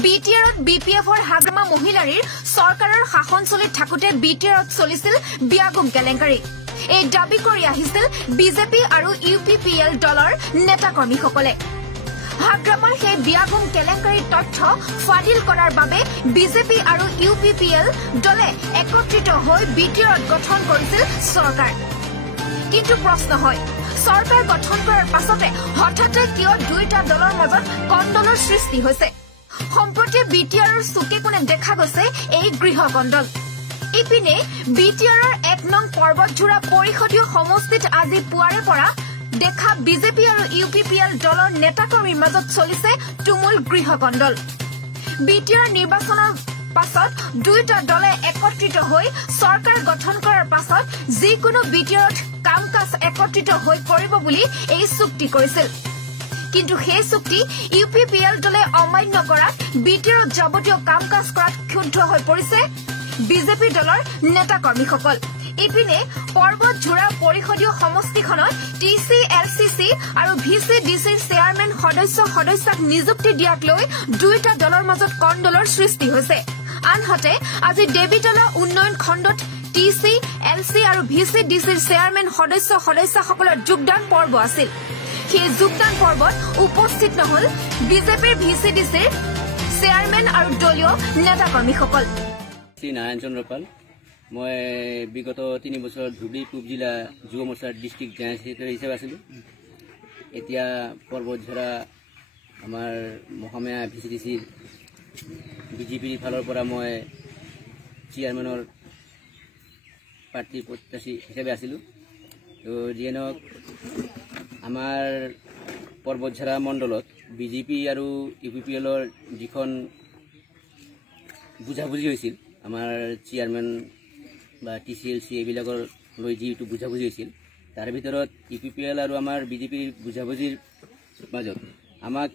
বিটিআৰত বিপিএফৰ হাগ্ৰামা মহিলাৰীৰ চৰকাৰৰ শাসন চলি থাকোতে বিটিআৰত চলিছিল বিয়াগুম কেলেংকাৰী এই দাবী কৰি আহিছিল বিজেপি আৰু ইউপিপিএল দলৰ নেতাকৰ্মীসকলে হাগ্ৰামাৰ সেই বিয়াগুম কেলেংকাৰীৰ তথ্য ফাদিল কৰাৰ বাবে বিজেপি আৰু ইউপিপিএল দলে একত্ৰিত হৈ বিটিআৰত গঠন কৰিছিল চৰকাৰ কিন্তু প্ৰশ্ন হয় চৰকাৰ গঠন কৰাৰ পাছতে হঠাতে কিয় দুইটা দলৰ মাজত কণ্ডলৰ সৃষ্টি হৈছে সম্প্ৰতি বিটিআৰৰ চুকে কোণে দেখা গৈছে এই গৃহ কণ্ডল ইপিনে বিটিআৰৰ 1 নং পৰ্বতজোৰা পৰিষদীয় সমষ্টিত আজি পুৱাৰে পৰা দেখা বিজেপি আৰু ইউপিপিএল দলৰ নেতাকৰ্মীৰ মাজত চলিছে তুমুল গৃহ কণ্ডল বিটিআৰ নিৰ্বাচনৰ পাছত দুইটা দলে একত্ৰিত হৈ চৰকাৰ গঠন কৰাৰ পাছত যিকোনো বিটিআৰত কাম কাজ একত্ৰিত হৈ কৰিব বুলি এই চুক্তি কৰিছিল কিন্তু সেই চুক্তি ইউপিপিএল দলে অমান্য কৰাত বিটিআৰত যাৱতীয় কাম কাজ কৰাত ক্ষুব্ধ হৈ পৰিছে বিজেপি দলৰ নেতাকৰ্মীসকল ইপিনে পৰ্বতজোৰা পৰিষদীয় সমষ্টিখনত টিচি এলচিচি আৰু ভিচিডিচিৰ চেয়াৰমেন সদস্যক নিযুক্তি দিয়াক লৈ দুইটা দলৰ মাজত কণ্ডলৰ সৃষ্টি হৈছে আনহাতে আজি দেৱীতলা উন্নয়ন খণ্ডত টিচি এলচি আৰু ভিচিডিচিৰ চেয়াৰমেন সদস্যসকলৰ যোগদান পৰ্ব আছিল সেই যোগদান পৰ্বত উপস্থিত নহল বিজেপিৰ ভিচিডিচিৰ চেয়াৰমেন আৰু দলীয় নেতাকৰ্মীসকল নাৰায়ণ চন্দ্ৰ পাল মই বিগত 3 বছৰ ধুবুৰী পূব জিলা যুৱ মৰ্চাৰ ডিষ্ট্ৰিক্ট জেনেৰেল ছেক্ৰেটাৰী হিচাপে আছিলোঁ এতিয়া পৰ্বতঝৰা আমাৰ মহামায়া ভিচিডিচিৰ বিজেপিৰ ফালৰ পৰা মই চেয়াৰমেনৰ প্ৰাৰ্থী প্ৰত্যাশী হিচাপে আছিলোঁ তো যিয়ে নহওক আমাৰ পৰ্বতঝৰা মণ্ডলত বিজেপি আৰু ইউপিপিএলৰ যিখন বুজাবুজি হৈছিল আমাৰ চেয়াৰমেন বা টিচিএলচি এইবিলাকৰ লৈ যিটো বুজাবুজি হৈছিল তাৰ ভিতৰত ইউপিপিএল আৰু আমাৰ বিজেপিৰ বুজাবুজিৰ মাজত আমাক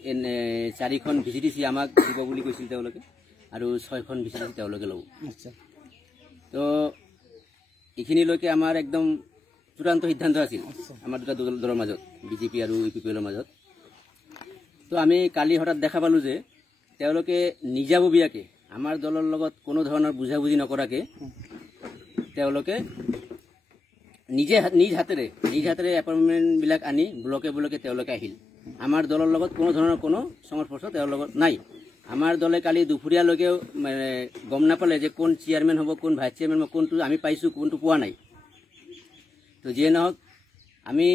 4খন ভিচিডিচি আমাক দিব বুলি কৈছিল তেওঁলোকে আৰু 6খন ভিচিডিচি তেওঁলোকে ল'ব তো এইখিনিলৈকে আমাৰ একদম চূড়ান্ত সিদ্ধান্ত আছিল আমাৰ দুটা দলৰ মাজত বিজেপি আৰু ইউপিপিএলৰ মাজত তো আমি কালি হঠাৎ দেখা পালোঁ যে তেওঁলোকে নিজাববীয়াকৈ আমাৰ দলৰ লগত কোনো ধৰণৰ বুজাবুজি নকৰাকৈ তেওঁলোকে নিজ হাতেৰে এপইণ্টমেণ্টবিলাক আনি ব্লকে তেওঁলোকে আহিল আমাৰ দলৰ লগত কোনো ধৰণৰ কোনো সংস্পৰ্শ তেওঁৰ লগত নাই আমাৰ দলে কালি দুপৰীয়ালৈকেও গম নাপালে যে কোন চেয়াৰমেন হ'ব কোন ভাইচ চেয়াৰমেন হ'ব কোনটো আমি পাইছোঁ কোনটো পোৱা নাই তো যিয়ে নহওক আমি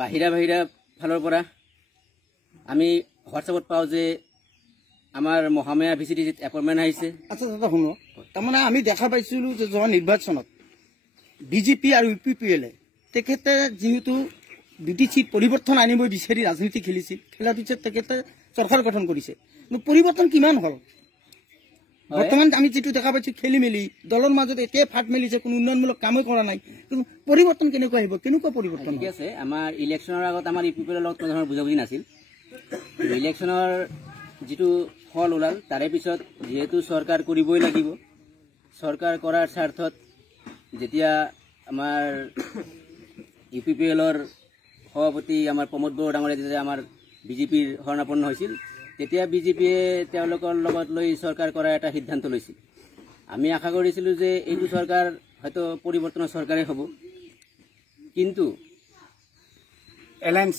বাহিৰা ফালৰ পৰা আমি হোৱাটছআপত পাওঁ যে আমাৰ মহামায়া ভিচিডিচিত এপইণ্টমেণ্ট আহিছে আচ্ছা দাদা শুনো তাৰমানে আমি দেখা পাইছিলোঁ যে যোৱা নিৰ্বাচনত বিজেপি আৰু ইউপিপিএলে তেখেতে যিহেতু দুটি চিট পৰিৱৰ্তন আনিব বিচাৰি ৰাজনীতি খেলিছিল খেলাৰ পিছত তেখেতে চৰকাৰ গঠন কৰিছে পৰিৱৰ্তন কিমান হ'ল বৰ্তমান আমি যিটো দেখা পাইছোঁ খেলি মেলি দলৰ মাজত এতিয়াই ফাট মেলিছে কোনো উন্নয়নমূলক কামেই কৰা নাই কিন্তু পৰিৱৰ্তন কেনেকুৱা আহিব কেনেকুৱা পৰিৱৰ্তন ঠিক আছে আমাৰ ইলেকশ্যনৰ আগত আমাৰ ইউপিপিএলৰ লগত কোনো ধৰণৰ বুজাবুজি নাছিল ইলেকশ্যনৰ যিটো ফল ওলাল তাৰে পিছত যেহেতু চৰকাৰ কৰিবই লাগিব চৰকাৰ কৰাৰ স্বাৰ্থত যেতিয়া আমাৰ ইউপিপিএলৰ সভাপতি আমাৰ প্ৰমোদ বড়ো ডাঙৰীয়া যেতিয়া আমাৰ বিজেপিৰ শৰণাপন্ন হৈছিল তেতিয়া বিজেপিয়ে তেওঁলোকৰ লগত লৈ চৰকাৰ কৰাৰ এটা সিদ্ধান্ত লৈছিল আমি আশা কৰিছিলোঁ যে এইটো চৰকাৰ হয়তো পৰিৱৰ্তনৰ চৰকাৰেই হ'ব কিন্তু এলায়েন্স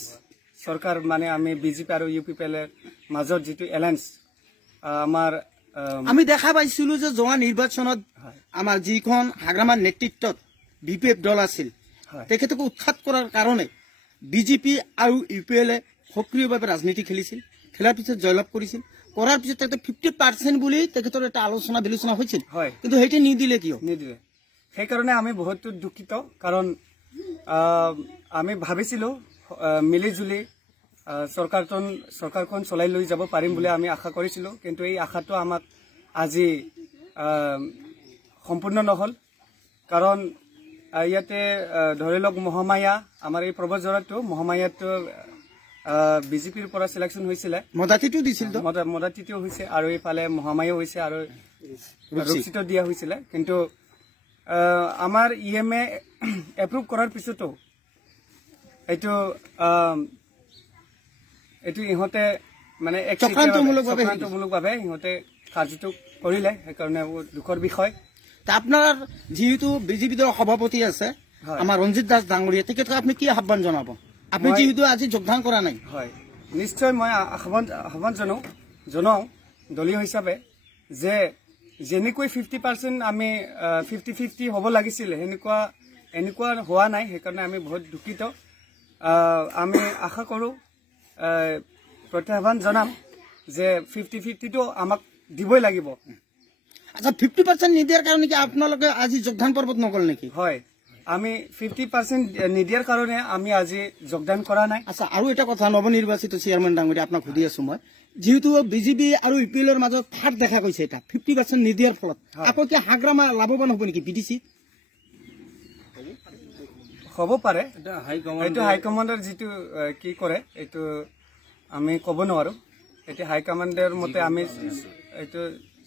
চৰকাৰ মানে আমি বিজেপি আৰু ইউপিপিএলৰ মাজত যিটো এলায়েন্স আমাৰ আমি দেখা পাইছিলোঁ যে যোৱা নিৰ্বাচনত আমাৰ যিখন হাগ্ৰামাৰ নেতৃত্বত বিপিএফ দল আছিল তেখেতক উৎখাত কৰাৰ কাৰণে বিজেপি আৰু ইউপিএলে সক্ৰিয়ভাৱে ৰাজনীতি খেলিছিল খেলাৰ পিছত জয়লাভ কৰিছিল কৰাৰ পিছত তেখেতে 50% বুলি তেখেতৰ এটা আলোচনা বিলোচনা হৈছিল কিন্তু সেইটো নিদিলে কিয় নিদিলে সেইকাৰণে আমি বহুত দুখিত কাৰণ আমি ভাবিছিলোঁ মিলিজুলি চৰকাৰখন চলাই লৈ যাব পাৰিম বুলি আমি আশা কৰিছিলোঁ কিন্তু এই আশাটো আমাক আজি সম্পূৰ্ণ নহ'ল কাৰণ ইয়াতে ধৰি লওক মহামায়া আমাৰ এই পৰ্বতঝৰাটো মহামায়াটো বিজেপিৰ পৰা সিলেকশ্যন হৈছিলে মদাতিটো দিছিল মদাতিটো হৈছে আৰু এইফালে মহামায়াও হৈছে আৰু ৰূপসিত দিয়া হৈছিলে কিন্তু আমাৰ ইএমএ এপ্ৰুভ কৰাৰ পিছতো এইটো ইহঁতে মানে চক্ৰান্তমূলকভাৱে সিহঁতে কাৰ্যটো কৰিলে, সেইকাৰণে দুখৰ বিষয়। আপোনাৰ যিহেতু বিজেপি দলৰ সভাপতি আছে আমাৰ ৰঞ্জিত দাস ডাঙৰীয়া, তেখেতক আপুনি কি আহ্বান জনাব? আপুনি যিহেতু আজি যোগদান কৰা নাই। হয়, নিশ্চয় মই আহ্বান জনাওঁ দলীয় হিচাপে যে যেনেকৈ 50% আমি 50-50 হ'ব লাগিছিল, এনেকুৱা হোৱা নাই। সেইকাৰণে আমি বহুত দুখিত। আমি আশা কৰোঁ, প্ৰত্যাহ্বান জনাম যে 50-50টো আমাক দিবই লাগিব। আচ্ছা, 50% নিদিয়াৰ কাৰণে কি আপোনালোকে আজি যোগদান পৰ্বত নগ'ল নেকি? হয়, আমি 50% নিদিয়াৰ কাৰণে আমি আজি যোগদান কৰা নাই। আচ্ছা, আৰু এটা কথা, নৱনিৰ্বাচিত চেয়াৰমেন ডাঙৰীয়া, আপোনাক সুধি আছো মই, যিহেতু বিজেপি আৰু ইউপিএলৰ মাজত ফাট দেখা গৈছে, এটা 50% নিদিয়াৰ ফলত আকৌ কি হাগ্ৰামা লাভৱান হ'ব নেকি বিডিচি? হ'ব পাৰে, এইটো হাইকমাণ্ডৰ যিটো কি কৰে এইটো আমি ক'ব নোৱাৰো। এতিয়া হাইকমাণ্ডৰ মতে আমি এইটো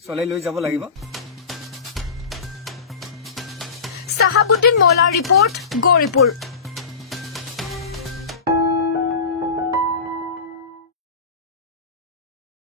চলাই লৈ যাব লাগিব। সাহাবুদ্দিন মৌলাৰ ৰিপৰ্ট, গৌৰীপুৰ।